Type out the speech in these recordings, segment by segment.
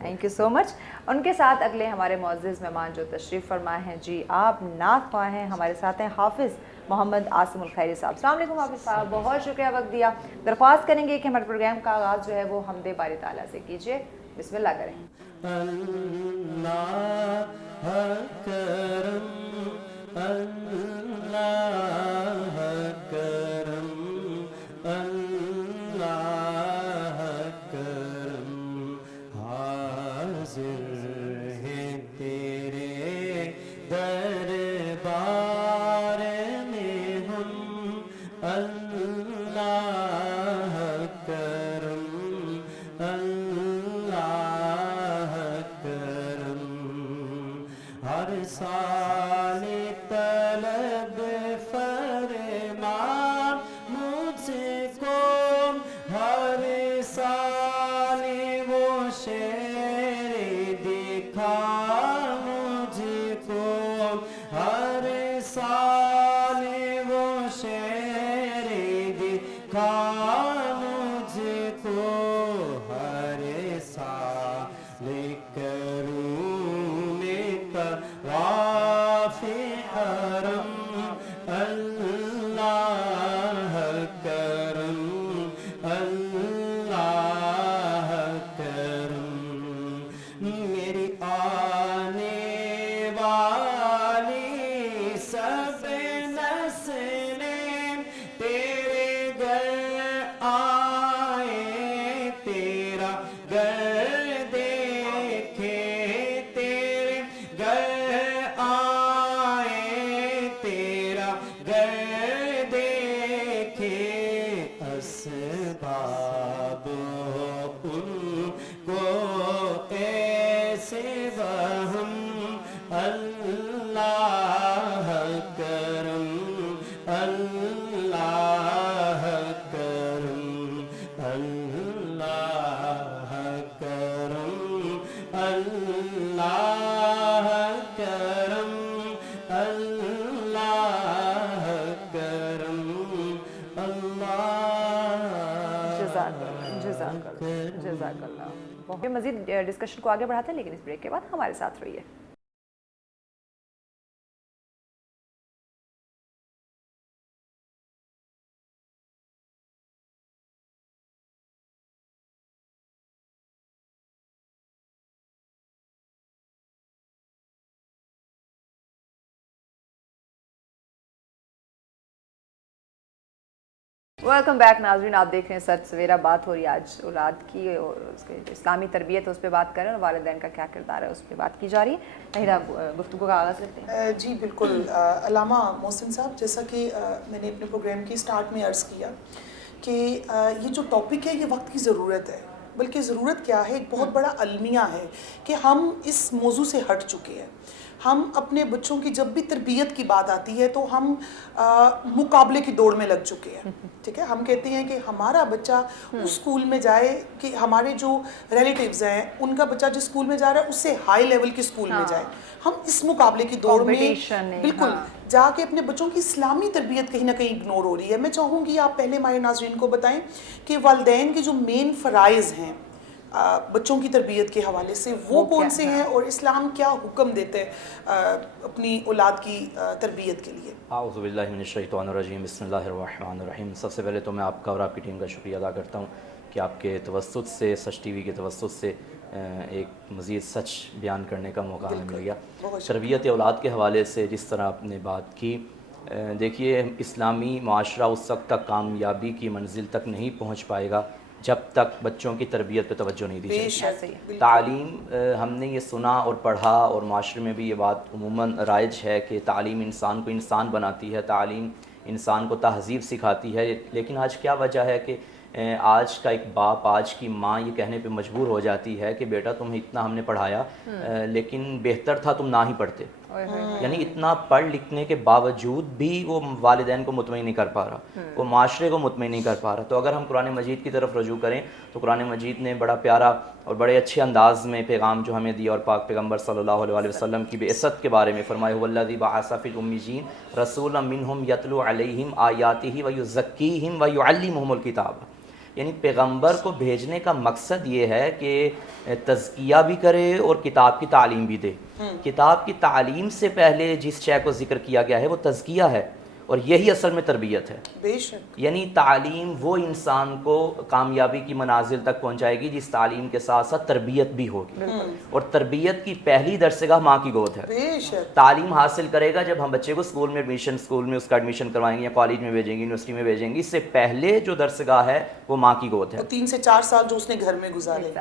Thank you so مچ. ان کے ساتھ اگلے ہمارے معزز مہمان جو تشریف فرمائے ہیں, جی آپ نعت خواہ ہیں, ہمارے ساتھ ہیں حافظ محمد عاصم الخیری صاحب. السلام علیکم حافظ صاحب, بہت شکریہ وقت دیا. درخواست کریں گے کہ ہمارے پروگرام کا آغاز جو ہے وہ حمد باری تعالیٰ سے کیجیے. بسم اللہ کریں. اللہ کرم اللہ کرم اللہ کرم حاضر ہے تیرے دربار میں ہم اللہ کرم اللہ کرم ہر سال طلب فرما مجھ کو ہر سال وہ شعر دکھا مجھ کو ہر سال وہ شعر دکھا مجھ کو ہر سال کروں میں طواف حرم اللہ کرم اللہ کرم میری آنے والی سب نسلیں تیرے گھر آئے تیرا گھر دیکھے تیرے گھر آئے تیرا گھر دیکھے اسباب ان کو ایسے وہم اللہ کرم اللہ کرم اللہ کرم اللہ کرم اللہ کرم اللہ جزاک اللہ. مزید ڈسکشن کو آگے بڑھاتے ہیں لیکن اس بریک کے بعد ہمارے ساتھ رہیے. ویلکم بیک ناظرین, آپ دیکھ رہے ہیں سچ سویرا. بات ہو رہی ہے آج اولاد کی اور اس کے جو اسلامی تربیت ہے اس پہ بات کر رہے ہیں, اور والدین کا کیا کردار ہے اس پہ بات کی جا رہی ہے. طاہرہ, گفتگو کا آغاز کرتے ہیں. جی بالکل. علامہ محسن صاحب, جیسا کہ میں نے اپنے پروگرام کی سٹارٹ میں عرض کیا کہ یہ جو ٹاپک ہے یہ وقت کی ضرورت ہے, بلکہ ضرورت کیا ہے, ایک بہت بڑا المیہ ہے کہ ہم اس موضوع سے ہٹ چکے ہیں. ہم اپنے بچوں کی جب بھی تربیت کی بات آتی ہے تو ہم مقابلے کی دوڑ میں لگ چکے ہیں. ٹھیک ہے, ہم کہتے ہیں کہ ہمارا بچہ اس اسکول میں جائے کہ ہمارے جو ریلیٹیوز ہیں ان کا بچہ جس اسکول میں جا رہا ہے اس سے ہائی لیول کے اسکول میں جائے. ہم اس مقابلے کی دوڑ میں بالکل جا کے اپنے بچوں کی اسلامی تربیت کہیں نہ کہیں اگنور ہو رہی ہے. میں چاہوں گی آپ پہلے ہمارے ناظرین کو بتائیں کہ والدین کے جو مین فرائض ہیں بچوں کی تربیت کے حوالے سے وہ کون سے ہیں, اور اسلام کیا حکم دیتے ہیں اپنی اولاد کی تربیت کے لیے. اعوذ باللہ من الشیطان الرجیم, بسم اللہ الرحمن الرحیم. سب سے پہلے تو میں آپ کا اور آپ کی ٹیم کا شکریہ ادا کرتا ہوں کہ آپ کے توسط سے, سچ ٹی وی کے توسط سے ایک مزید سچ بیان کرنے کا موقع ہمیں مل گیا. تربیت اولاد کے حوالے سے جس طرح آپ نے بات کی, دیکھیے اسلامی معاشرہ اس وقت تک کامیابی کی منزل تک نہیں پہنچ پائے گا جب تک بچوں کی تربیت پہ توجہ نہیں دی جائے. تعلیم ہم نے یہ سنا اور پڑھا, اور معاشرے میں بھی یہ بات عموماً رائج ہے کہ تعلیم انسان کو انسان بناتی ہے, تعلیم انسان کو تہذیب سکھاتی ہے. لیکن آج کیا وجہ ہے کہ آج کا ایک باپ, آج کی ماں یہ کہنے پہ مجبور ہو جاتی ہے کہ بیٹا تمہیں اتنا ہم نے پڑھایا لیکن بہتر تھا تم نہ ہی پڑھتے. یعنی اتنا پڑھ لکھنے کے باوجود بھی وہ والدین کو مطمئن نہیں کر پا رہا, وہ معاشرے کو مطمئن نہیں کر پا رہا. تو اگر ہم قرآن مجید کی طرف رجوع کریں تو قرآن مجید نے بڑا پیارا اور بڑے اچھے انداز میں پیغام جو ہمیں دیا, اور پاک پیغمبر صلی اللہ علیہ وسلم کی بعثت کے بارے میں فرمایا, هو الذی بعث فی الامیین رسولا منہم یتلو علیہم آیاتہ ویزکیہم ویعلمہم الکتاب. یعنی پیغمبر کو بھیجنے کا مقصد یہ ہے کہ تزکیہ بھی کرے اور کتاب کی تعلیم بھی دے. کتاب کی تعلیم سے پہلے جس شے کو ذکر کیا گیا ہے وہ تزکیہ ہے، اور یہی اصل میں تربیت ہے. بے شک. یعنی تعلیم وہ انسان کو کامیابی کی منازل تک پہنچائے گی جس تعلیم کے ساتھ ساتھ تربیت بھی ہوگی، اور تربیت کی پہلی درسگاہ ماں کی گود ہے. بے شک. تعلیم حاصل کرے گا جب ہم بچے کو اسکول میں اس کا ایڈمیشن کروائیں گے یا کالج میں بھیجیں گے، یونیورسٹی میں بھیجیں گے، اس سے پہلے جو درسگاہ ہے وہ ماں کی گود ہے. 3 سے 4 سال جو اس نے گھر میں گزارے.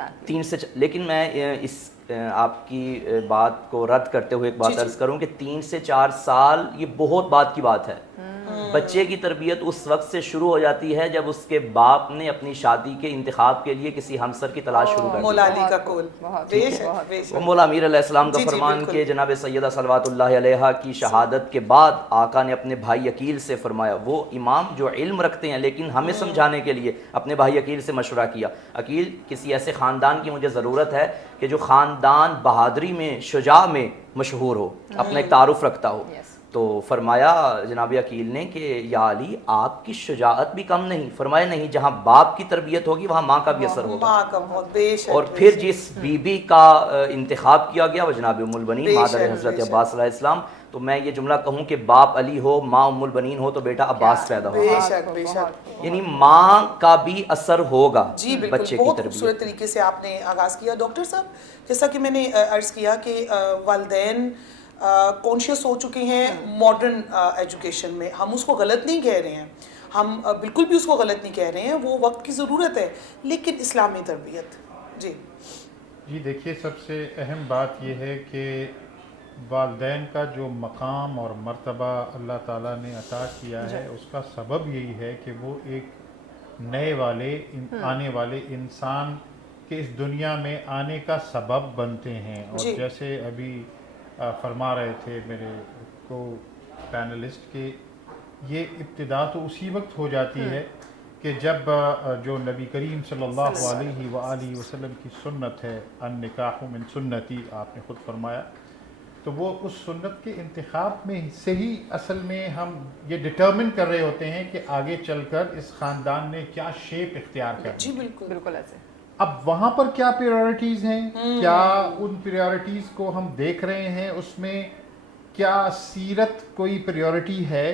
لیکن میں اس آپ کی بات کو رد کرتے ہوئے ایک بات عرض کروں کہ 3 سے 4 سال یہ بہت بات کی بات ہے. بچے کی تربیت اس وقت سے شروع ہو جاتی ہے جب اس کے باپ نے اپنی شادی کے انتخاب کے لیے کسی ہمسر کی تلاش شروع کر دی. مولا علی کا قول. بے شک بے شک. وہ مولا امیر علیہ السلام کا فرمان کہ جناب سیدہ صلوات اللہ علیہا کی شہادت کے بعد آقا نے اپنے بھائی عقیل سے فرمایا، وہ امام جو علم رکھتے ہیں لیکن ہمیں سمجھانے کے لیے اپنے بھائی عقیل سے مشورہ کیا، عقیل کسی ایسے خاندان کی مجھے ضرورت ہے کہ جو خاندان بہادری میں، شجاع میں مشہور ہو، اپنا ایک تعارف رکھتا ہو. تو فرمایا جناب عقیل نے کہ یا علی آپ کی شجاعت بھی کم نہیں. فرمایا نہیں، جہاں باپ کی تربیت ہوگی وہاں ماں کا بھی اثر ہوگا. ماں کا بہت. بے شک. اور پھر جس بی بی کا انتخاب کیا گیا وہ جناب ام البنین مادر حضرت عباس علیہ السلام. تو میں یہ جملہ کہوں کہ باپ علی ہو، ماں ام البنین ہو تو بیٹا عباس پیدا ہو. بے شک بے شک. یعنی ماں کا بھی اثر ہوگا بچے کی بہت تربیت. خوبصورت طریقے سے آپ نے آغاز کیا. ڈاکٹر صاحب جیسا کہ میں نے عرض کیا کہ والدین کانشیس ہو چکے ہیں ماڈرن ایجوکیشن میں. ہم اس کو غلط نہیں کہہ رہے ہیں، ہم بالکل بھی اس کو غلط نہیں کہہ رہے ہیں، وہ وقت کی ضرورت ہے، لیکن اسلامی تربیت. جی دیکھیے، سب سے اہم بات یہ ہے کہ والدین کا جو مقام اور مرتبہ اللہ تعالیٰ نے عطا کیا ہے اس کا سبب یہی ہے کہ وہ ایک آنے والے انسان کے اس دنیا میں آنے کا سبب بنتے ہیں. اور جیسے ابھی فرما رہے تھے میرے کو پینلسٹ کہ یہ ابتدا تو اسی وقت ہو جاتی ہے کہ جب جو نبی کریم صلی اللہ علیہ وآلہ وسلم کی سنت ہے، النکاح من سنتی، آپ نے خود فرمایا، تو وہ اس سنت کے انتخاب میں سے ہی اصل میں ہم یہ ڈٹرمن کر رہے ہوتے ہیں کہ آگے چل کر اس خاندان نے کیا شیپ اختیار کرنی. جی بالکل بالکل ایسے. اب وہاں پر کیا پریورٹیز ہیں، کیا ان پریورٹیز کو ہم دیکھ رہے ہیں، اس میں کیا سیرت کوئی پریورٹی ہے.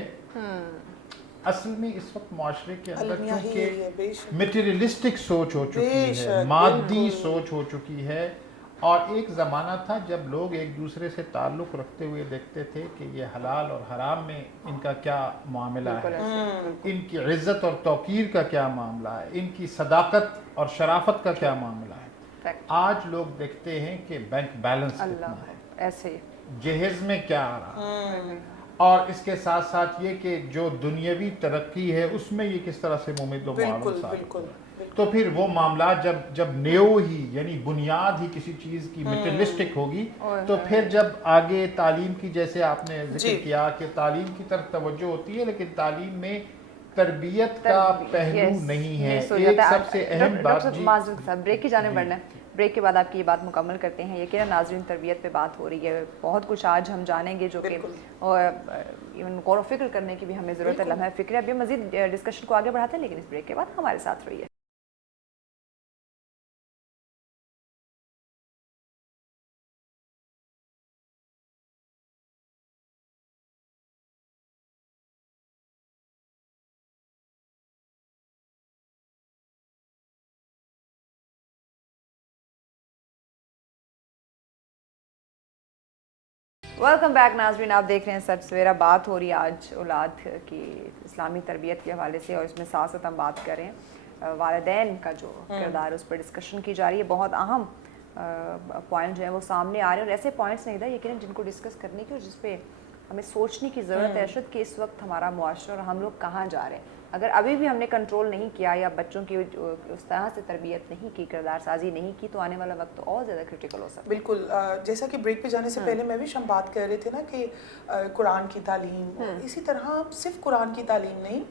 اصل میں اس وقت معاشرے کے اندر چونکہ میٹیریلسٹک سوچ ہو چکی ہے، مادی سوچ ہو چکی ہے، اور ایک زمانہ تھا جب لوگ ایک دوسرے سے تعلق رکھتے ہوئے دیکھتے تھے کہ یہ حلال اور حرام میں ان کا کیا معاملہ ہے، ان کی عزت اور توقیر کا کیا معاملہ ہے، ان کی صداقت اور شرافت کا کیا معاملہ ہے. آج لوگ دیکھتے ہیں کہ بینک بیلنس کتنا ہے، ایسے جہیز میں کیا آ رہا ہے، اور اس کے ساتھ ساتھ یہ کہ جو دنیاوی ترقی ہے اس میں یہ کس طرح سے ممد و معاون ثابت ہو. تو پھر وہ معاملات جب نیو ہی یعنی بنیاد ہی کسی چیز کی میٹیریلسٹک ہوگی، تو پھر جب آگے تعلیم کی، جیسے آپ نے ذکر کیا کہ تعلیم کی طرف توجہ ہوتی ہے لیکن تعلیم میں تربیت کا پہلو نہیں ہے. ایک سب سے اہم بات. بریک کی جانب بڑھنا ہے. بریک کے بعد آپ کی یہ بات مکمل کرتے ہیں. یقیناً ناظرین تربیت پہ بات ہو رہی ہے، بہت کچھ آج ہم جانیں گے جو کہ غور و فکر کرنے کی بھی ہمیں ضرورت ہے. لمحہ فکر. ابھی مزید ڈسکشن کو آگے بڑھاتے ہیں لیکن اس بریک کے بعد ہمارے ساتھ رہیے. ویلکم بیک ناظرین، آپ دیکھ رہے ہیں سب سویرا. بات ہو رہی ہے آج اولاد کی اسلامی تربیت کے حوالے سے، اور اس میں ساتھ ساتھ ہم بات کر رہے ہیں والدین کا جو کردار ہے اس پر ڈسکشن کی جا رہی ہے. بہت اہم پوائنٹ جو ہیں وہ سامنے آ رہے ہیں، اور ایسے پوائنٹس نہیں تھا یقیناً جن کو ڈسکس کرنے کی اور جس پہ ہمیں سوچنے کی ضرورت ہے ارشد کہ اس وقت ہمارا معاشرہ اور ہم لوگ کہاں جا رہے ہیں. اگر ابھی بھی ہم نے کنٹرول نہیں کیا یا بچوں کی اس طرح سے تربیت نہیں کی، کردار سازی نہیں کی، تو آنے والا وقت اور زیادہ کرٹیکل ہو سکتا ہے. بالکل. جیسا کہ بریک پہ جانے سے پہلے میں بھی ہم بات کر رہے تھے نا کہ قرآن کی تعلیم، اسی طرح صرف قرآن کی تعلیم نہیں،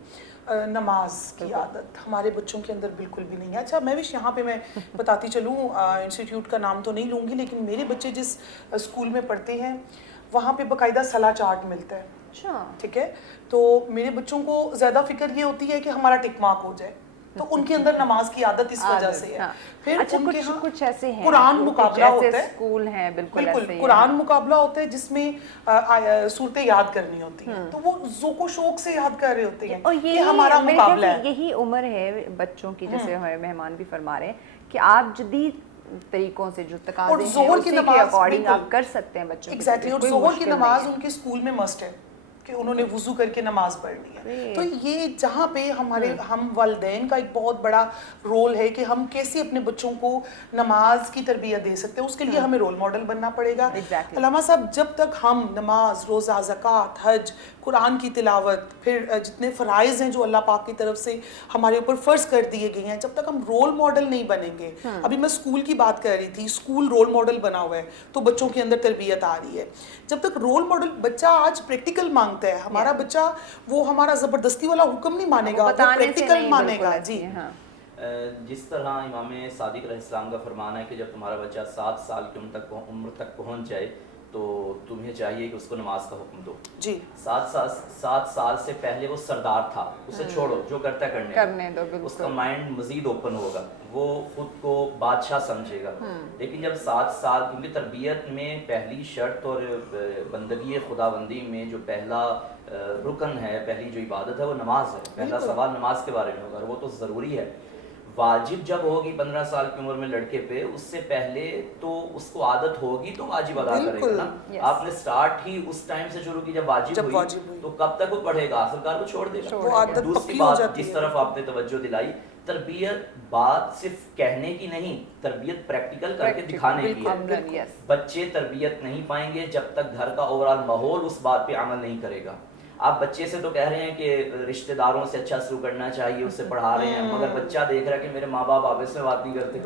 نماز کی عادت ہمارے بچوں کے اندر بالکل بھی نہیں ہے. اچھا میں بھی یہاں پہ میں بتاتی چلوں، انسٹیٹیوٹ کا نام تو نہیں لوں گی، لیکن میرے بچے جس اسکول میں پڑھتے ہیں وہاں پہ باقاعدہ صلاح چارٹ ملتا ہے. ٹھیک ہے، تو میرے بچوں کو زیادہ فکر یہ ہوتی ہے کہ ہمارا ٹک مارک ہو جائے. تو ان کے اندر نماز کی عادت اس وجہ سے ہے. پھر اچھا ان کے کچھ ایسے ہیں قرآن مقابلہ ہوتا ہے, اسکول ہیں بالکل ایسے قرآن مقابلہ ہوتا ہے جس میں صورتیں یاد کرنی ہوتی ہیں, تو وہ ذوق و شوق سے یاد کر رہے ہوتے ہیں کہ ہمارا مقابلہ ہے. یہی عمر ہے بچوں کی, جیسے ہمارے مہمان بھی فرما رہے ہیں کہ آپ جدید طریقوں سے جو تقاضے ہیں اسی کے اکارڈنگ آپ کر سکتے ہیں بچوں کو. ایگزیکٹلی, اور ظہر کی نماز ان کے اسکول میں مسٹ ہے کہ انہوں نے وضو کر کے نماز پڑھنی ہے. تو یہ جہاں پہ ہم والدین کا ایک بہت بڑا رول ہے کہ ہم کیسے اپنے بچوں کو نماز کی تربیت دے سکتے ہیں, اس کے لیے ہمیں رول ماڈل بننا پڑے گا. علامہ صاحب, جب تک ہم نماز, روزہ, زکوٰۃ, حج, قرآن کی تلاوت, پھر جتنے فرائض ہیں جو اللہ پاک کی طرف سے ہمارے اوپر فرض کر دیے گئے ہیں, جب تک ہم رول ماڈل نہیں بنیں گے, ابھی میں اسکول کی بات کر رہی تھی, اسکول رول ماڈل بنا ہوا ہے تو بچوں کے اندر تربیت آ رہی ہے. جب تک رول ماڈل, بچہ آج پریکٹیکل مانگتا ہے, ہمارا بچہ وہ ہمارا زبردستی والا حکم نہیں مانے گا, وہ پریکٹیکل مانے گا. جی, جس طرح امام صادق علیہ السلام کا فرمان ہے کہ جب تمہارا بچہ 7 سال کی عمر تک پہنچ جائے تو تمہیں چاہیے کہ اس کو نماز کا حکم دو. جی, 7 سال سے پہلے وہ سردار تھا, اسے چھوڑو, جو کرتا ہے کرنے دو. اس کا مائنڈ مزید اوپن ہوگا, وہ خود کو بادشاہ سمجھے گا. لیکن جب 7 سال, کیونکہ تربیت میں پہلی شرط اور بندگی خداوندی میں جو پہلا رکن ہے, پہلی جو عبادت ہے وہ نماز ہے. پہلا سوال نماز کے بارے میں ہوگا, اور وہ تو ضروری ہے. واجب جب ہوگی 15 سال کی عمر میں لڑکے پہ, اس سے پہلے تو اس کو عادت ہوگی تو واجب ادا کرے گا نا. آپ نے سٹارٹ ہی اس ٹائم سے شروع کی جب واجب ہوئی, تو کب تک وہ پڑھے گا, آخرکار وہ چھوڑ دے گا. دوسری بات جس طرف آپ نے توجہ دلائی, تربیت بات صرف کہنے کی نہیں, تربیت پریکٹیکل کر کے دکھانے کی ہے. بچے تربیت نہیں پائیں گے جب تک گھر کا اوور آل ماحول اس بات پہ عمل نہیں کرے گا. آپ بچے سے تو کہہ رہے ہیں کہ رشتہ داروں سے اچھا سلوک کرنا چاہیے, اس سے پڑھا رہے ہیں, مگر بچہ دیکھ رہا ہے کہ میرے ماں باپ آپس میں بات نہیں کرتے,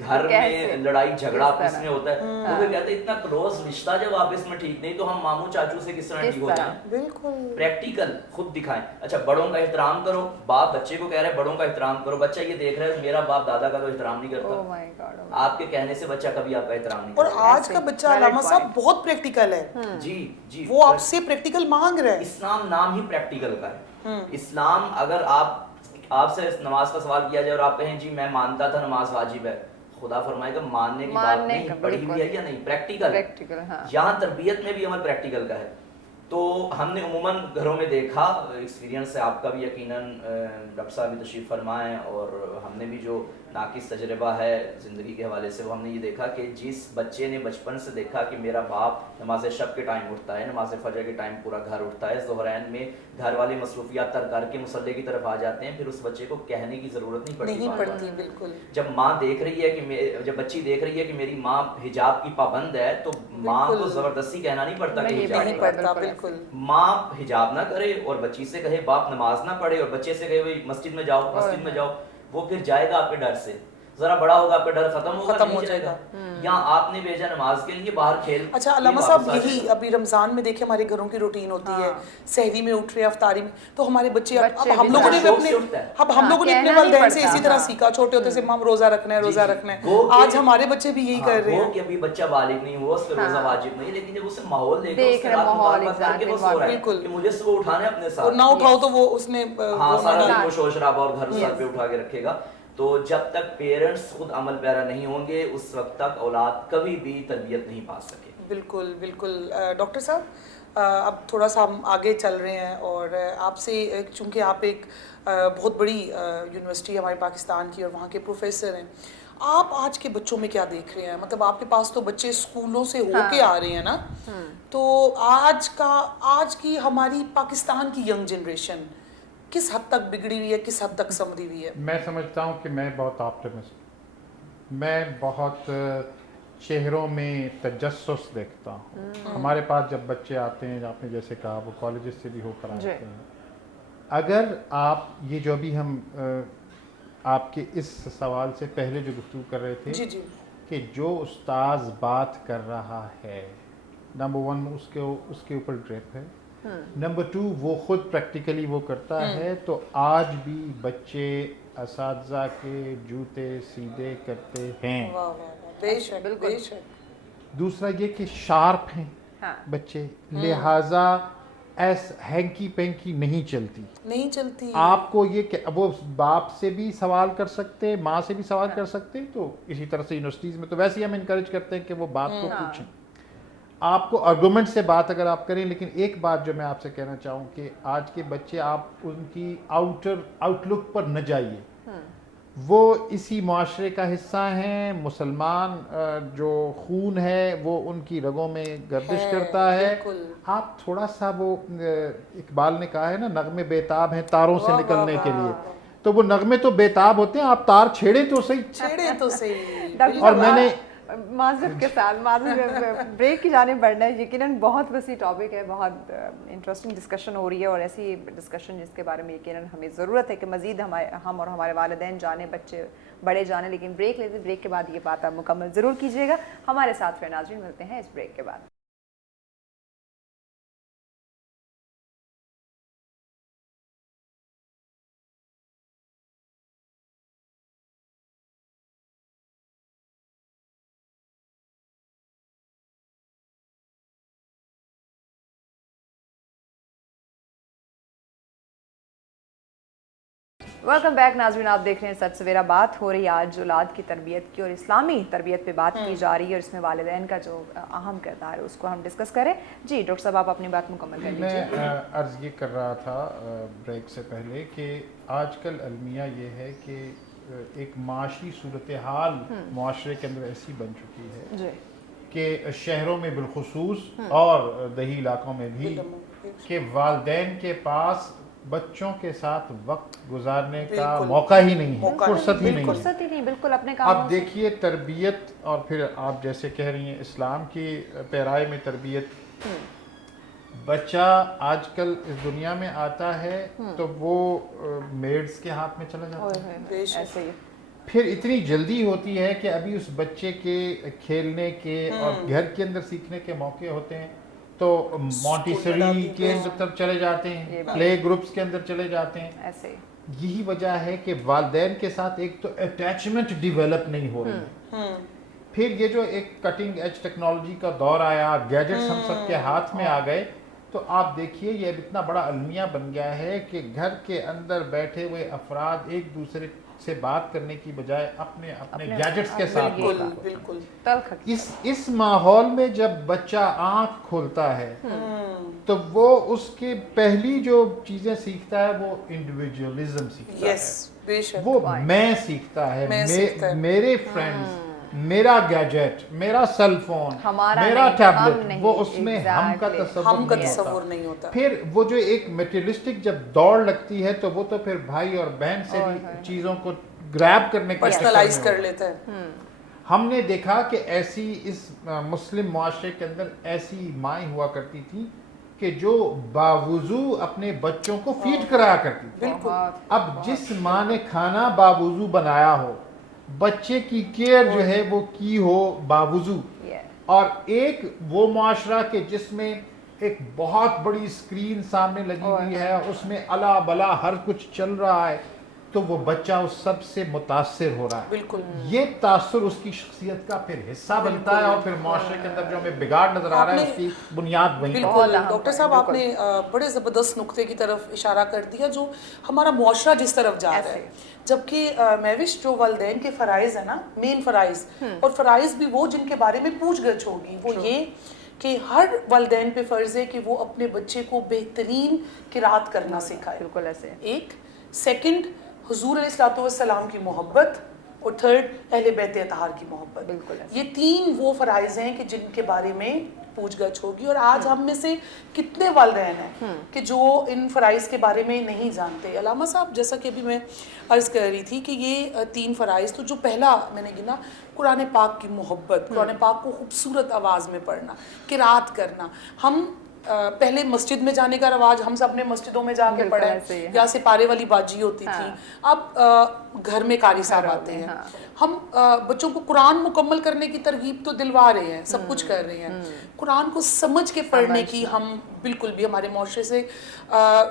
گھر میں لڑائی جھگڑا آپس میں ہوتا ہے, تو وہ کہتے ہیں اتنا کلوز رشتہ جب آپس میں ٹھیک نہیں تو ہم ماموں چاچو سے کس طرح ٹھیک ہو جائیں. بالکل پریکٹیکل خود دکھائیں. اچھا, بڑوں کا احترام کرو, باپ بچے کو کہہ رہے ہیں بڑوں کا احترام کرو, بچہ یہ دیکھ رہا ہے میرا باپ دادا کا تو احترام نہیں کرتا, آپ کے کہنے سے بچہ کبھی آپ کا احترام نہیں کرتا. اور آج کا بچہ علامہ صاحب بہت پریکٹیکل ہے. جی, وہ آپ سے پریکٹیکل مانگ رہا ہے. اسلام نام ہی پریکٹیکل کا ہے. اسلام, اگر آپ سے نماز کا سوال کیا جائے اور آپ کہیں جی میں مانتا تھا نماز واجب ہے, خدا فرمائے گا ماننے کی بات نہیں, پڑھی ہوئی ہے یا نہیں, پریکٹیکل. یہاں تربیت میں بھی عمل پریکٹیکل کا ہے. تو ہم نے عموماً گھروں میں دیکھا, ایکسپیرینس ہے آپ کا بھی یقیناً, ڈاکٹر صاحب بھی تشریف فرمائیں, اور ہم نے بھی جو ناقص تجربہ ہے زندگی کے حوالے سے, وہ ہم نے یہ دیکھا کہ جس بچے نے بچپن سے دیکھا کہ میرا باپ نماز شب کے ٹائم اٹھتا ہے, نماز فجر کے ٹائم پورا گھر اٹھتا ہے, ظہرین میں گھر والی مصروفیات تر کر کے مصلی کی طرف آ جاتے ہیں, پھر اس بچے کو کہنے کی ضرورت نہیں پڑتی. بالکل. جب ماں دیکھ رہی ہے کہ جب بچی دیکھ رہی ہے کہ میری ماں حجاب کی پابند ہے, تو ماں کو زبردستی کہنا نہیں پڑتا کہ نہیں پڑتا. بالکل. ماں حجاب نہ کرے اور بچی سے کہے باپ نماز نہ پڑھے, اور بچے سے کہے مسجد میں جاؤ, وہ پھر جائے گا آپ کے ڈر سے, ذرا بڑا ہوگا آپ کا ڈر ختم ہو جائے گا. یہاں آپ نے بھیجا نماز کے لیے, باہر کھیل. اچھا علامہ صاحب, یہی ابھی رمضان میں دیکھیں ہمارے گھروں کی روٹین ہوتی ہے, سحری میں اٹھ رہے, افطاری میں, تو ہمارے بچے اب ہم لوگوں نے اپنے والدین سے اسی طرح سیکھا, چھوٹے ہوتے سے مام روزہ رکھنا ہے. آج ہمارے بچے بھی یہی کر رہے ہیں کہ ابھی بچہ بالغ نہیں ہوا, اس پہ روزہ واجب نہیں, لیکن جب اسے ماحول دیکھ رہا ہے کہ مجھے صبح اٹھانا ہے اپنے ساتھ, اور نہ اٹھاؤ تو وہ اس نے سارا دن وہ شور شرابہ اور گھر سر پہ اٹھا کے رکھے گا. تو جب تک پیرنٹس خود عمل پیرا نہیں ہوں گے, اس وقت تک اولاد کبھی بھی تربیت نہیں پا سکے. بالکل بالکل. ڈاکٹر صاحب, اب تھوڑا سا ہم آگے چل رہے ہیں, اور آپ سے, چونکہ آپ ایک بہت بڑی یونیورسٹی ہمارے پاکستان کی اور وہاں کے پروفیسر ہیں, آپ آج کے بچوں میں کیا دیکھ رہے ہیں؟ مطلب آپ کے پاس تو بچے اسکولوں سے ہو کے آ رہے ہیں نا, تو آج کی ہماری پاکستان کی ینگ جنریشن کس حد تک بگڑی ہوئی ہے, کس حد تک سمجھی ہوئی ہے؟ میں سمجھتا ہوں کہ میں بہت آپٹمسٹ ہوں. میں بہت چہروں میں تجسس دیکھتا ہوں. ہمارے پاس جب بچے آتے ہیں, آپ نے جیسے کہا وہ کالجز سے بھی ہو کر آتے ہیں, اگر آپ یہ جو بھی ہم آپ کے اس سوال سے پہلے جو گفتگو کر رہے تھے کہ جو استاذ بات کر رہا ہے, نمبر 1 اس کے اوپر گریپ ہے, نمبر 2 وہ خود پریکٹیکلی وہ کرتا ہے, تو آج بھی بچے اساتذہ کے جوتے سیدھے کرتے ہیں. بے شک, بے شک. دوسرا یہ کہ شارپ ہیں بچے, لہٰذا ہینکی پینکی نہیں چلتی. نہیں چلتی. آپ کو یہ کہ وہ باپ سے بھی سوال کر سکتے, ماں سے بھی سوال کر سکتے, تو اسی طرح سے یونیورسٹیز میں تو ویسے ہی ہم انکریج کرتے ہیں کہ وہ بات کو پوچھیں. آپ کو آرگومنٹ سے بات اگر آپ کریں, لیکن ایک بات جو میں آپ سے کہنا چاہوں کہ آج کے بچے آپ ان کی آؤٹ لک پر نہ جائیے, وہ اسی معاشرے کا حصہ ہیں. مسلمان جو خون ہے وہ ان کی رگوں میں گردش کرتا ہے. آپ تھوڑا سا وہ اقبال نے کہا ہے نا, نغمے بیتاب ہیں تاروں سے نکلنے کے لیے, تو وہ نغمے تو بیتاب ہوتے ہیں, آپ تار چھیڑیں تو صحیح. اور میں نے معذرت کے ساتھ بریک کی جانب بڑھنا ہے. یقیناً بہت وسیع ٹاپک ہے, بہت انٹرسٹنگ ڈسکشن ہو رہی ہے, اور ایسی ڈسکشن جس کے بارے میں یقیناً ہمیں ضرورت ہے کہ مزید ہم اور ہمارے والدین جانیں, بچے بڑے جانیں. لیکن بریک لیتے, بریک کے بعد یہ بات آپ مکمل ضرور کیجیے گا. ہمارے ساتھ پھر ناظرین ملتے ہیں اس بریک کے بعد. ویلکم بیک ناظرین, آپ دیکھ رہے ہیں سچ سویرا. بات ہو رہی ہے آج اولاد کی تربیت کی, اور اسلامی تربیت پہ بات کی جا رہی ہے, اور اس میں والدین کا جو اہم کردار ہے اس کو ہم ڈسکس کریں. جی ڈاکٹر صاحب, آپ اپنی بات مکمل کر لیجیے. میں عرض یہ کر رہا تھا بریک سے پہلے کہ آج کل المیہ یہ ہے کہ ایک معاشی صورتحال معاشرے کے اندر ایسی بن چکی ہے کہ شہروں میں بالخصوص اور دیہی علاقوں میں بھی کہ والدین کے پاس بچوں کے ساتھ وقت گزارنے کا موقع ہی نہیں ہے, فرصت ہی نہیں. بالکل اپنے کاموں. اب دیکھیے تربیت, اور پھر آپ جیسے کہہ رہی ہیں اسلام کی پیرائے میں تربیت, بچہ آج کل اس دنیا میں آتا ہے تو وہ میڈز کے ہاتھ میں چلا جاتا ہے. ایسے ہی پھر اتنی جلدی ہوتی ہے کہ ابھی اس بچے کے کھیلنے کے اور گھر کے اندر سیکھنے کے موقع ہوتے ہیں, تو مونٹیسری کے اندر چلے جاتے ہیں, پلے گروپس کے اندر چلے جاتے ہیں. ایسے یہی وجہ ہے کہ والدین کے ساتھ ایک تو اٹیچمنٹ ڈیولپ نہیں ہو رہی ہے. پھر یہ جو ایک کٹنگ ایج ٹیکنالوجی کا دور آیا, گیجٹس ہم سب کے ہاتھ میں آ گئے, تو آپ دیکھیے یہ اتنا بڑا المیہ بن گیا ہے کہ گھر کے اندر بیٹھے ہوئے افراد ایک دوسرے سے بات کرنے کی بجائے اپنے گیجٹس کے ساتھ. بالکل اس ماحول میں جب بچہ آنکھ کھولتا ہے تو وہ اس کے پہلی جو چیزیں سیکھتا ہے وہ انڈیویجولزم سیکھتا ہے, وہ میں سیکھتا ہے, میرے فرینڈز, میرا گیجٹ, میرا سیل فون, میرا ٹیبلٹ, وہ اس میں ہم کا تصور نہیں ہوتا. پھر وہ جو ایک میٹیریلسٹک جب دوڑ لگتی ہے تو وہ تو پھر بھائی اور بہن سے بھی چیزوں کو گریب کرنے کی پرسنلائز کر لیتا ہے. ہم نے دیکھا کہ ایسی اس مسلم معاشرے کے اندر ایسی مائیں ہوا کرتی تھی کہ جو باوضو اپنے بچوں کو فیڈ کرایا کرتی تھی. اب جس ماں نے کھانا باوضو بنایا ہو, بچے کی کیئر جو ہے وہ کی ہو باوضو, اور ایک وہ معاشرہ کہ جس میں ایک بہت بڑی اسکرین سامنے لگی ہوئی ہے, اس میں الا بلا ہر کچھ چل رہا ہے, تو وہ بچہ اس سب سے متاثر ہو رہا ہے. بالکل یہ تاثر اس کی شخصیت کا پھر حصہ بنتا ہے, اور پھر معاشرے کے اندر جو ہمیں بگاڑ نظر آ رہا ہے اس کی بنیاد وہیں. بالکل ڈاکٹر صاحب, آپ نے بڑے زبردست نقطے کی طرف اشارہ کر دیا, جو ہمارا معاشرہ جس طرف جا رہا ہے. جبکہ مہوش جو والدین کے فرائض ہیں نا, مین فرائض, اور فرائض بھی وہ جن کے بارے میں پوچھ گچھ ہوگی, وہ یہ کہ ہر والدین پہ فرض ہے کہ وہ اپنے بچے کو بہترین قرات کرنا سکھائے. بالکل ایسے. ایک سیکنڈ حضور علیہ الصلوۃ والسلام کی محبت, اور تھرڈ اہل بیت اطہار کی محبت. بالکل یہ تین وہ فرائض ہیں کہ جن کے بارے میں پوچھ گچھ ہوگی, اور آج ہم میں سے کتنے والدین ہیں کہ جو ان فرائض کے بارے میں نہیں جانتے. علامہ صاحب, جیسا کہ ابھی میں عرض کر رہی تھی کہ یہ تین فرائض, تو جو پہلا میں نے گنا قرآن پاک کی محبت, قرآن پاک کو خوبصورت آواز میں پڑھنا, قرات کرنا. ہم پہلے مسجد میں جانے کا رواج, ہم سب نے مسجدوں میں جا کے پڑھا ہے, یا سپارے والی باجی ہوتی تھی, اب گھر میں قاری صاحب آتے ہیں. ہم بچوں کو قرآن مکمل کرنے کی ترغیب تو دلوا رہے ہیں, سب کچھ کر رہے ہیں, قرآن کو سمجھ کے پڑھنے کی ہم بالکل بھی, ہمارے معاشرے سے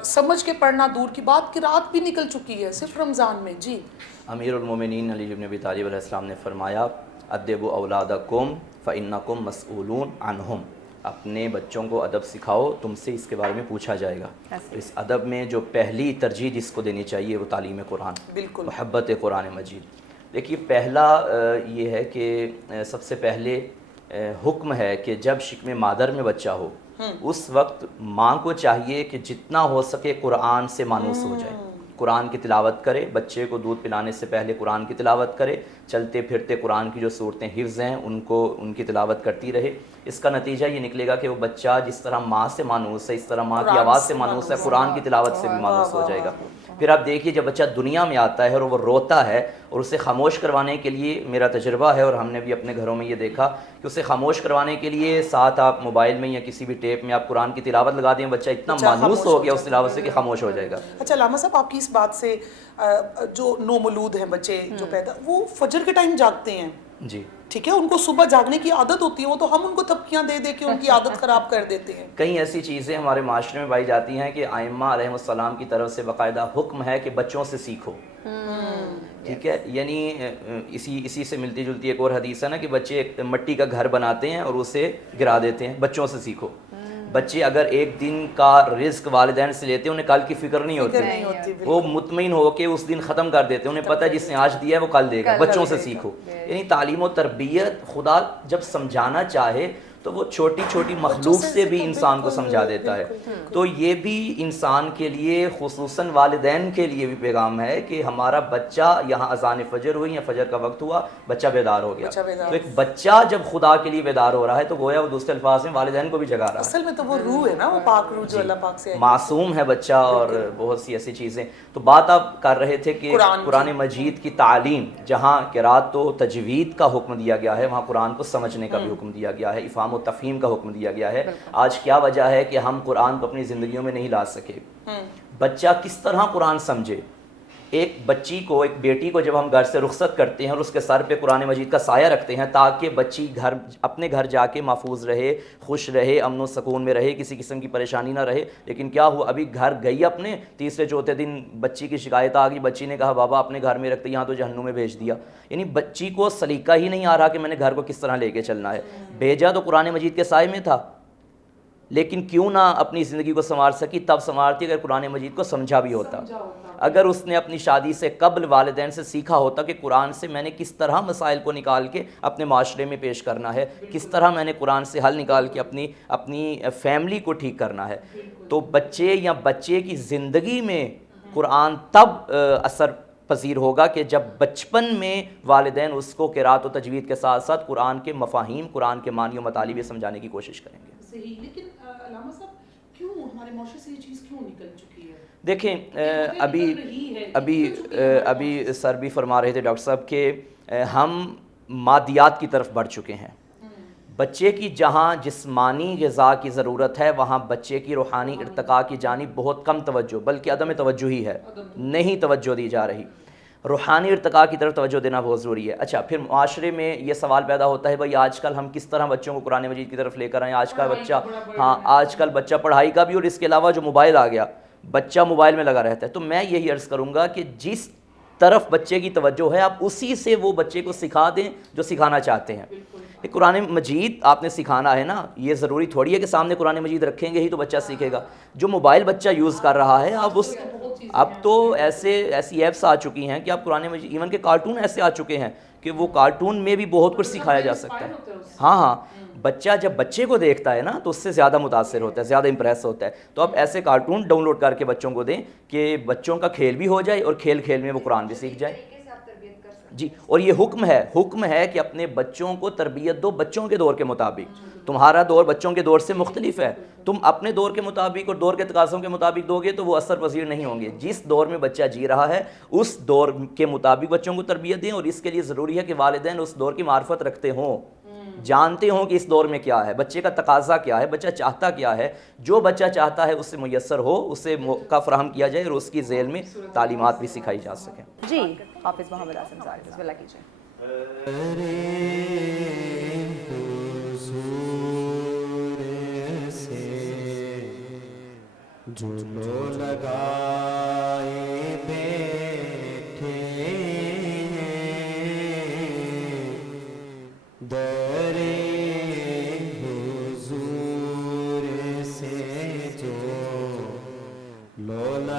سمجھ کے پڑھنا دور کی بات, قرات بھی نکل چکی ہے صرف رمضان میں. جی امیر المومنین علی بن ابی طالب علیہ السلام نے فرمایا, ادبوا اولادکم فانکم مسئولون عنہم, اپنے بچوں کو ادب سکھاؤ، تم سے اس کے بارے میں پوچھا جائے گا. تو اس ادب میں جو پہلی ترجیح جس کو دینی چاہیے وہ تعلیم قرآن، بالکل محبت قرآن مجید. دیکھیے پہلا یہ ہے کہ سب سے پہلے حکم ہے کہ جب شکم مادر میں بچہ ہو اس وقت ماں کو چاہیے کہ جتنا ہو سکے قرآن سے مانوس ہو جائے، قرآن کی تلاوت کرے. بچے کو دودھ پلانے سے پہلے قرآن کی تلاوت کرے، چلتے پھرتے قرآن کی جو صورتیں حفظ ہیں ان کی تلاوت کرتی رہے. اس کا نتیجہ یہ نکلے گا کہ وہ بچہ جس طرح ماں سے مانوس ہے، اس طرح ماں کی آواز سے مانوس ہے، قرآن کی تلاوت سے بھی مانوس ہو جائے گا. پھر آپ دیکھیے جب بچہ دنیا میں آتا ہے اور وہ روتا ہے اور اسے خاموش کروانے کے لیے، میرا تجربہ ہے اور ہم نے بھی اپنے گھروں میں یہ دیکھا کہ اسے خاموش کروانے کے لیے ساتھ آپ موبائل میں یا کسی بھی ٹیپ میں آپ قرآن کی تلاوت لگا دیں، بچہ اتنا مانوس ہو گیا اس تلاوت سے کہ خاموش ہو جائے گا. اچھا علامہ صاحب، آپ کی اس بات سے جو نومولود ہیں بچے جو پیدا، وہ فجر کے ٹائم جاگتے ہیں، جی ٹھیک ہے، ان کو صبح جاگنے کی عادت ہوتی ہے، وہ تو ہم ان کو تھپکیاں دے دے کے ان کی عادت خراب کر دیتے ہیں. کئی ایسی چیزیں ہمارے معاشرے میں پائی جاتی ہیں کہ ائمہ علیہ السلام کی طرف سے باقاعدہ حکم ہے کہ بچوں سے سیکھو. ٹھیک ہے، یعنی اسی سے ملتی جلتی ایک اور حدیث ہے نا کہ بچے ایک مٹی کا گھر بناتے ہیں اور اسے گرا دیتے ہیں. بچوں سے سیکھو. بچے اگر ایک دن کا رزق والدین سے لیتے ہیں انہیں کل کی فکر نہیں ہوتی، وہ مطمئن ہو کے اس دن ختم کر دیتے ہیں، انہیں پتہ ہے جس نے آج دیا ہے وہ کل دے گا. بچوں سے سیکھو. یعنی تعلیم و تربیت خدا جب سمجھانا چاہے تو وہ چھوٹی چھوٹی مخلوق سے بھی انسان کو سمجھا دیتا ہے. تو یہ بھی انسان کے لیے خصوصاً والدین کے لیے بھی پیغام ہے کہ ہمارا بچہ یہاں اذان فجر ہوئی یا فجر کا وقت ہوا، بچہ بیدار ہو گیا. تو ایک بچہ جب خدا کے لیے بیدار ہو رہا ہے تو گویا وہ دوسرے الفاظ میں والدین کو بھی جگا رہا ہے. اصل میں تو وہ روح ہے نا، وہ پاک روح جو اللہ پاک سے معصوم ہے بچہ اور بہت سی ایسی چیزیں. تو بات آپ کر رہے تھے کہ قرآن مجید کی تعلیم، جہاں قرات و تجوید کا حکم دیا گیا ہے وہاں قرآن کو سمجھنے کا بھی حکم دیا گیا ہے، افہام و تفہیم کا حکم دیا گیا ہے. آج کیا وجہ ہے کہ ہم قرآن کو اپنی زندگیوں میں نہیں لا سکے؟ بچہ کس طرح قرآن سمجھے؟ ایک بچی کو، ایک بیٹی کو جب ہم گھر سے رخصت کرتے ہیں اور اس کے سر پہ قرآن مجید کا سایہ رکھتے ہیں تاکہ بچی اپنے گھر جا کے محفوظ رہے، خوش رہے، امن و سکون میں رہے، کسی قسم کی پریشانی نہ رہے. لیکن کیا ہوا، ابھی گھر گئی اپنے، تیسرے چوتھے دن بچی کی شکایت آ گئی، بچی نے کہا بابا اپنے گھر میں رکھتے، یہاں تو جہنم میں بھیج دیا. یعنی بچی کو سلیقہ ہی نہیں آ رہا کہ میں نے گھر کو کس طرح لے کے چلنا ہے. بھیجا تو قرآن مجید کے سائے میں تھا، لیکن کیوں نہ اپنی زندگی کو سنوار سکی؟ تب سنوارتی اگر قرآن مجید کو سمجھا بھی ہوتا. اگر اس نے اپنی شادی سے قبل والدین سے سیکھا ہوتا کہ قرآن سے میں نے کس طرح مسائل کو نکال کے اپنے معاشرے میں پیش کرنا ہے، کس طرح میں نے قرآن سے حل نکال کے اپنی فیملی کو ٹھیک کرنا ہے، تو بچے یا بچے کی زندگی میں قرآن تب اثر پذیر ہوگا کہ جب بچپن میں والدین اس کو قرات و تجوید کے ساتھ ساتھ قرآن کے مفاہیم، قرآن کے معنی و مطالب سمجھانے کی کوشش کریں گے. صحیح. لیکن علامہ صاحب کیوں ہمارے معاشرے سے یہ چیز کیوں نکل چکی ہے؟ دیکھیں ابھی سر بھی فرما رہے تھے ڈاکٹر صاحب کہ ہم مادیات کی طرف بڑھ چکے ہیں. بچے کی جہاں جسمانی غذا کی ضرورت ہے وہاں بچے کی روحانی ارتقاء کی جانب بہت کم توجہ، بلکہ عدم توجہ ہی ہے، نہیں توجہ دی جا رہی. روحانی ارتقاء کی طرف توجہ دینا بہت ضروری ہے. اچھا، پھر معاشرے میں یہ سوال پیدا ہوتا ہے بھائی آج کل ہم کس طرح بچوں کو قرآن مجید کی طرف لے کر آئیں؟ آج کل بچہ پڑھائی کا بھی، اور اس کے علاوہ جو موبائل آ گیا، بچہ موبائل میں لگا رہتا ہے. تو میں یہی عرض کروں گا کہ جس طرف بچے کی توجہ ہے آپ اسی سے وہ بچے کو سکھا دیں جو سکھانا چاہتے ہیں. قرآن مجید آپ نے سکھانا ہے نا، یہ ضروری تھوڑی ہے کہ سامنے قرآن مجید رکھیں گے ہی تو بچہ سیکھے گا. جو موبائل بچہ یوز کر رہا ہے اب تو ایسی ایپس آ چکی ہیں کہ آپ قرآن مجید، ایون کہ کارٹون ایسے آ چکے ہیں کہ وہ کارٹون میں بھی بہت کچھ سکھایا جا سکتا ہے. ہاں بچہ جب بچے کو دیکھتا ہے نا تو اس سے زیادہ متاثر ہوتا ہے، زیادہ امپریس ہوتا ہے. تو آپ ایسے کارٹون ڈاؤن لوڈ کر کے بچوں کو دیں کہ بچوں کا کھیل بھی ہو جائے اور کھیل کھیل میں وہ قرآن بھی سیکھ جائے. جی، اور یہ حکم ہے کہ اپنے بچوں کو تربیت دو بچوں کے دور کے مطابق. تمہارا دور بچوں کے دور سے مختلف ہے، تم اپنے دور کے مطابق اور دور کے تقاضوں کے مطابق دو گے تو وہ اثر پذیر نہیں ہوں گے. جس دور میں بچہ جی رہا ہے اس دور کے مطابق بچوں کو تربیت دیں، اور اس کے لیے ضروری ہے کہ والدین اس دور کی معرفت رکھتے ہوں، جانتے ہوں کہ اس دور میں کیا ہے، بچے کا تقاضا کیا ہے، بچہ چاہتا کیا ہے. جو بچہ چاہتا ہے اس سے میسر ہو، اسے موقع فراہم کیا جائے اور اس کی ذیل میں تعلیمات بھی سکھائی جا سکیں. جی حافظ محمد آصم صاحب بسم اللہ کیجیے. جھولو لگائے بیٹھے درے حضور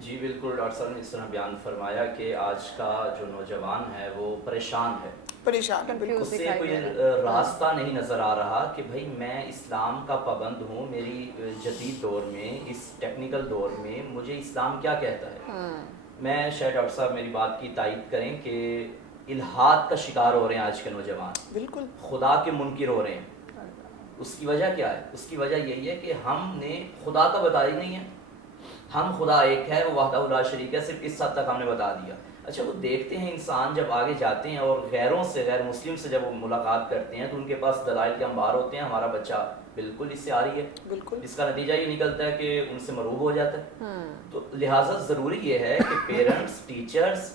جی بالکل، ڈاکٹر صاحب نے اس طرح بیان فرمایا کہ آج کا جو نوجوان ہے وہ پریشان ہے، پریشان ہے، بالکل اس سے کوئی راستہ نہیں نظر آ رہا کہ بھائی میں اسلام کا پابند ہوں، میری جدید دور میں، اس ٹیکنیکل دور میں مجھے اسلام کیا کہتا ہے. میں شاید ڈاکٹر صاحب میری بات کی تائید کریں کہ الحاد کا شکار ہو رہے ہیں آج کے نوجوان، بالکل خدا کے منکر ہو رہے ہیں. اس کی وجہ کیا ہے؟ اس کی وجہ یہی ہے کہ ہم نے خدا کا بتایا ہی نہیں ہے. ہم خدا ایک ہے، وہ وحدہ لا شریک ہے، صرف اس حد تک ہم نے بتا دیا. اچھا وہ دیکھتے ہیں انسان جب آگے جاتے ہیں اور غیروں سے، غیر مسلم سے جب وہ ملاقات کرتے ہیں تو ان کے پاس دلائل کے انبار ہوتے ہیں، ہمارا بچہ بالکل اس سے آ رہی ہے، بالکل، جس کا نتیجہ یہ نکلتا ہے کہ ان سے مروب ہو جاتا ہے. تو لہٰذا ضروری یہ ہے کہ پیرنٹس، ٹیچرز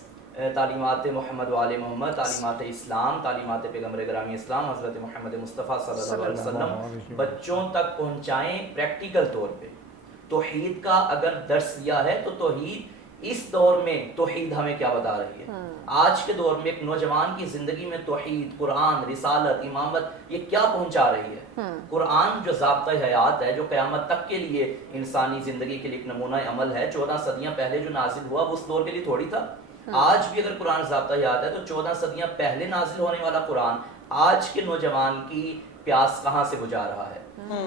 تعلیمات محمد وآل محمد، تعلیمات اسلام، تعلیمات پیغمبر گرامی اسلام حضرت محمد مصطفیٰ صلی اللہ علیہ وسلم بچوں تک پہنچائیں پریکٹیکل طور پہ. توحید کا اگر درس لیا ہے تو توحید اس دور میں توحید ہمیں کیا بتا رہی ہے. آج کے دور میں ایک نوجوان کی زندگی میں توحید، قرآن، رسالت، امامت یہ کیا پہنچا رہی ہے. قرآن جو ضابطۂ حیات ہے، جو قیامت تک کے لیے انسانی زندگی کے لیے ایک نمونہ عمل ہے، 14 صدیاں پہلے جو نازل ہوا وہ اس دور کے لیے تھوڑی تھا. آج بھی اگر قرآن ضابطۂ حیات ہے تو 14 صدیاں پہلے نازل ہونے والا قرآن آج کے نوجوان کی پیاس کہاں سے بجھا رہا ہے.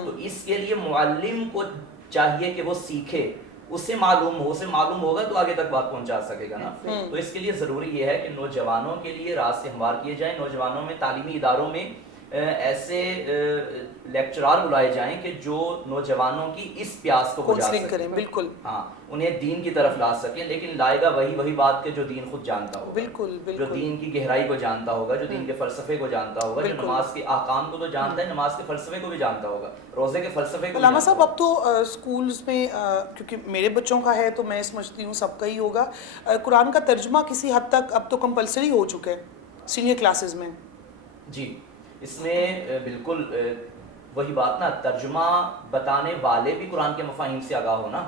تو اس کے لیے معلم کو چاہیے کہ وہ سیکھے، اسے معلوم ہو، اسے معلوم ہوگا تو آگے تک بات پہنچا سکے گا نا. تو اس کے لیے ضروری یہ ہے کہ نوجوانوں کے لیے راستے ہموار کیے جائیں. نوجوانوں میں تعلیمی اداروں میں ایسے لیکچرار بلائے جائیں کہ جو نوجوانوں کی اس پیاس کو بجھا کونسلنگ سکیں. کریں، بالکل، ہاں انہیں دین کی طرف لا سکیں، لیکن لائے گا وہی بات کہ جو دین خود جانتا ہوگا، بالکل، جو بالکل، دین کی گہرائی کو جانتا ہوگا، جو دین کے فلسفے کو جانتا ہوگا، جو نماز کے احکام کو تو جانتا ہے، نماز کے فلسفے کو بھی جانتا ہوگا، روزے کے فلسفے کو. علامہ صاحب اب تو اسکولز میں کیونکہ میرے بچوں کا ہے تو میں سمجھتی ہوں سب کا ہی ہوگا، قرآن کا ترجمہ کسی حد تک اب تو کمپلسری ہو چکا ہے سینئر کلاسز میں. جی اس میں بالکل وہی بات نا، ترجمہ بتانے والے بھی قرآن کے مفاہیم سے آگاہ ہونا،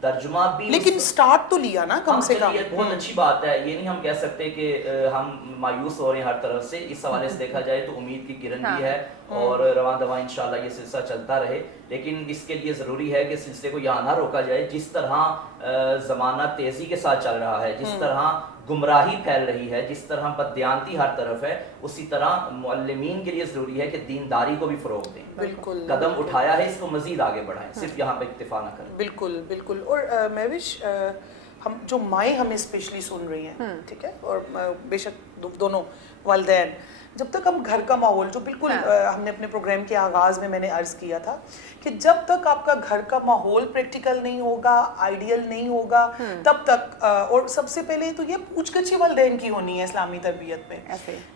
ترجمہ بھی، لیکن سٹارٹ تو لیا نا کم سے کم. بہت اچھی بات ہے. یہ نہیں ہم کہہ سکتے کہ ہم مایوس ہو رہے ہیں ہر طرف سے. اس حوالے سے دیکھا جائے تو امید کی کرن بھی ہے اور رواں دواں انشاءاللہ یہ سلسلہ چلتا رہے. لیکن اس کے لیے ضروری ہے کہ سلسلے کو یہاں نہ روکا جائے. جس طرح زمانہ تیزی کے ساتھ چل رہا ہے، جس طرح گمراہی پھیل رہی ہے، جس طرح بددیانتی ہر طرف ہے، اسی طرح معلمین کے لیے ضروری ہے کہ دینداری کو بھی فروغ دیں. بالکل قدم اٹھایا ہے، اس کو مزید آگے بڑھائیں، صرف یہاں پہ اکتفا نہ کریں. بالکل بالکل. اور مہوش ہم جو مائیں ہمیں اسپیشلی سن رہی ہیں، ٹھیک ہے، اور بے شک دونوں والدین، جب تک ہم گھر کا ماحول جو بالکل ہم نے اپنے پروگرام کے آغاز میں نے عرض کیا تھا کہ جب تک آپ کا گھر کا ماحول پریکٹیکل نہیں ہوگا، آئیڈیل نہیں ہوگا، تب تک اور سب سے پہلے تو یہ پوچھ گچھ والدین کی ہونی ہے اسلامی تربیت میں.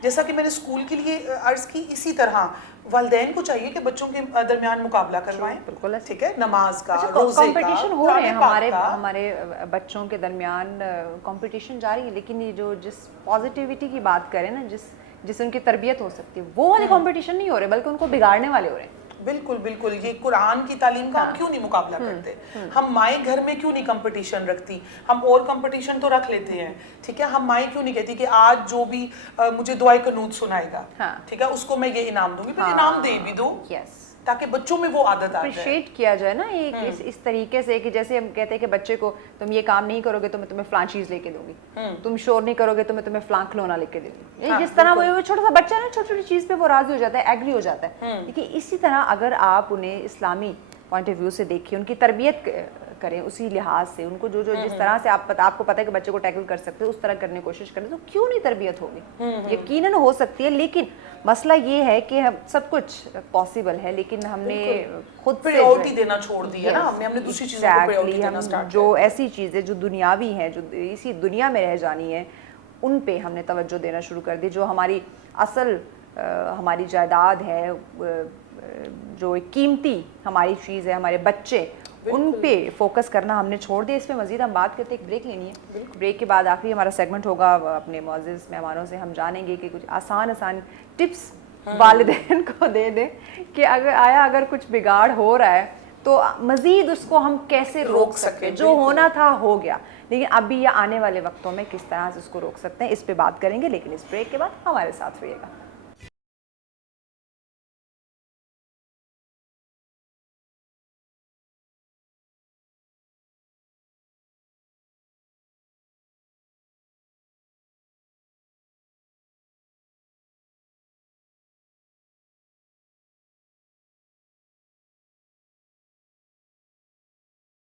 جیسا کہ میں نے اسکول کے لیے عرض کی، اسی طرح والدین کو چاہیے کہ بچوں کے درمیان مقابلہ کروائیں. بالکل ٹھیک ہے، نماز کا، روزے کا، کمپٹیشن ہو رہے ہیں ہمارے بچوں کے درمیان، کمپٹیشن جاری ہے. لیکن یہ جو جس پازیٹیوٹی کی بات کریں نا، جس ان کی تربیت ہو سکتی ہے، وہ والے کمپٹیشن نہیں ہو رہے بلکہ ان کو بگاڑنے والے ہو رہے ہیں. بالکل بالکل. یہ قرآن کی تعلیم کا ہم کیوں نہیں مقابلہ کرتے؟ ہم مائیں گھر میں کیوں نہیں کمپٹیشن رکھتی؟ ہم اور کمپٹیشن تو رکھ لیتے ہیں، ٹھیک ہے. ہم مائیں کیوں نہیں کہتی کہ آج جو بھی مجھے دعائے قنوت سنائے گا، ٹھیک ہے، اس کو میں یہ انعام دوں گی. پھر انعام دے بھی دو تاکہ بچوں میں وہ عادت آ جائے. اپریشیٹ کیا جائے نا ایک اس طریقے سے کہ جیسے ہم کہتے ہیں کہ بچے کو تم یہ کام نہیں کرو گے تو میں تمہیں فلاں چیز لے کے دوں گی، تم شور نہیں کرو گے تو میں تمہیں فلاں کھلونا لے کے دوں گی. جس طرح وہ چھوٹا سا بچہ نا چھوٹی چھوٹی چیز پہ وہ راضی ہو جاتا ہے، ایگری ہو جاتا ہے. لیکن اسی طرح اگر آپ انہیں اسلامی پوائنٹ آف ویو سے دیکھیں، ان کی تربیت کریں اسی لحاظ سے، ان کو جو جس طرح سے آپ کو پتہ ہے کہ بچے کو ٹیکل کر سکتے ہیں اس طرح کرنے کی کوشش کریں تو کیوں نہیں تربیت ہوگی. یقیناً ہو سکتی ہے، لیکن مسئلہ یہ ہے کہ سب کچھ پاسبل ہے لیکن ہم نے خود سے پریورٹی دینا چھوڑ دی ہے نا. ہم نے دوسری چیزوں کو پریورٹی دینا سٹارٹ جو ایسی چیزیں جو دنیاوی ہیں، جو اسی دنیا میں رہ جانی ہے، ان پہ ہم نے توجہ دینا شروع کر دی. جو ہماری اصل ہماری جائیداد ہے، جو ایک قیمتی ہماری چیز ہے، ہمارے بچے، ان پہ فوکس کرنا ہم نے چھوڑ دیا. اس پہ مزید ہم بات کرتے، ایک بریک لینی ہے. بریک کے بعد آخری ہمارا سیگمنٹ ہوگا اپنے معزز مہمانوں سے ہم جانیں گے کہ کچھ آسان ٹپس والدین کو دے دیں کہ اگر کچھ بگاڑ ہو رہا ہے تو مزید اس کو ہم کیسے روک سکتے. جو ہونا تھا ہو گیا، لیکن ابھی یا آنے والے وقتوں میں کس طرح سے اس کو روک سکتے ہیں، اس پہ بات کریں گے. لیکن اس بریک کے بعد ہمارے ساتھ رہیے گا.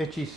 HEC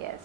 Yes.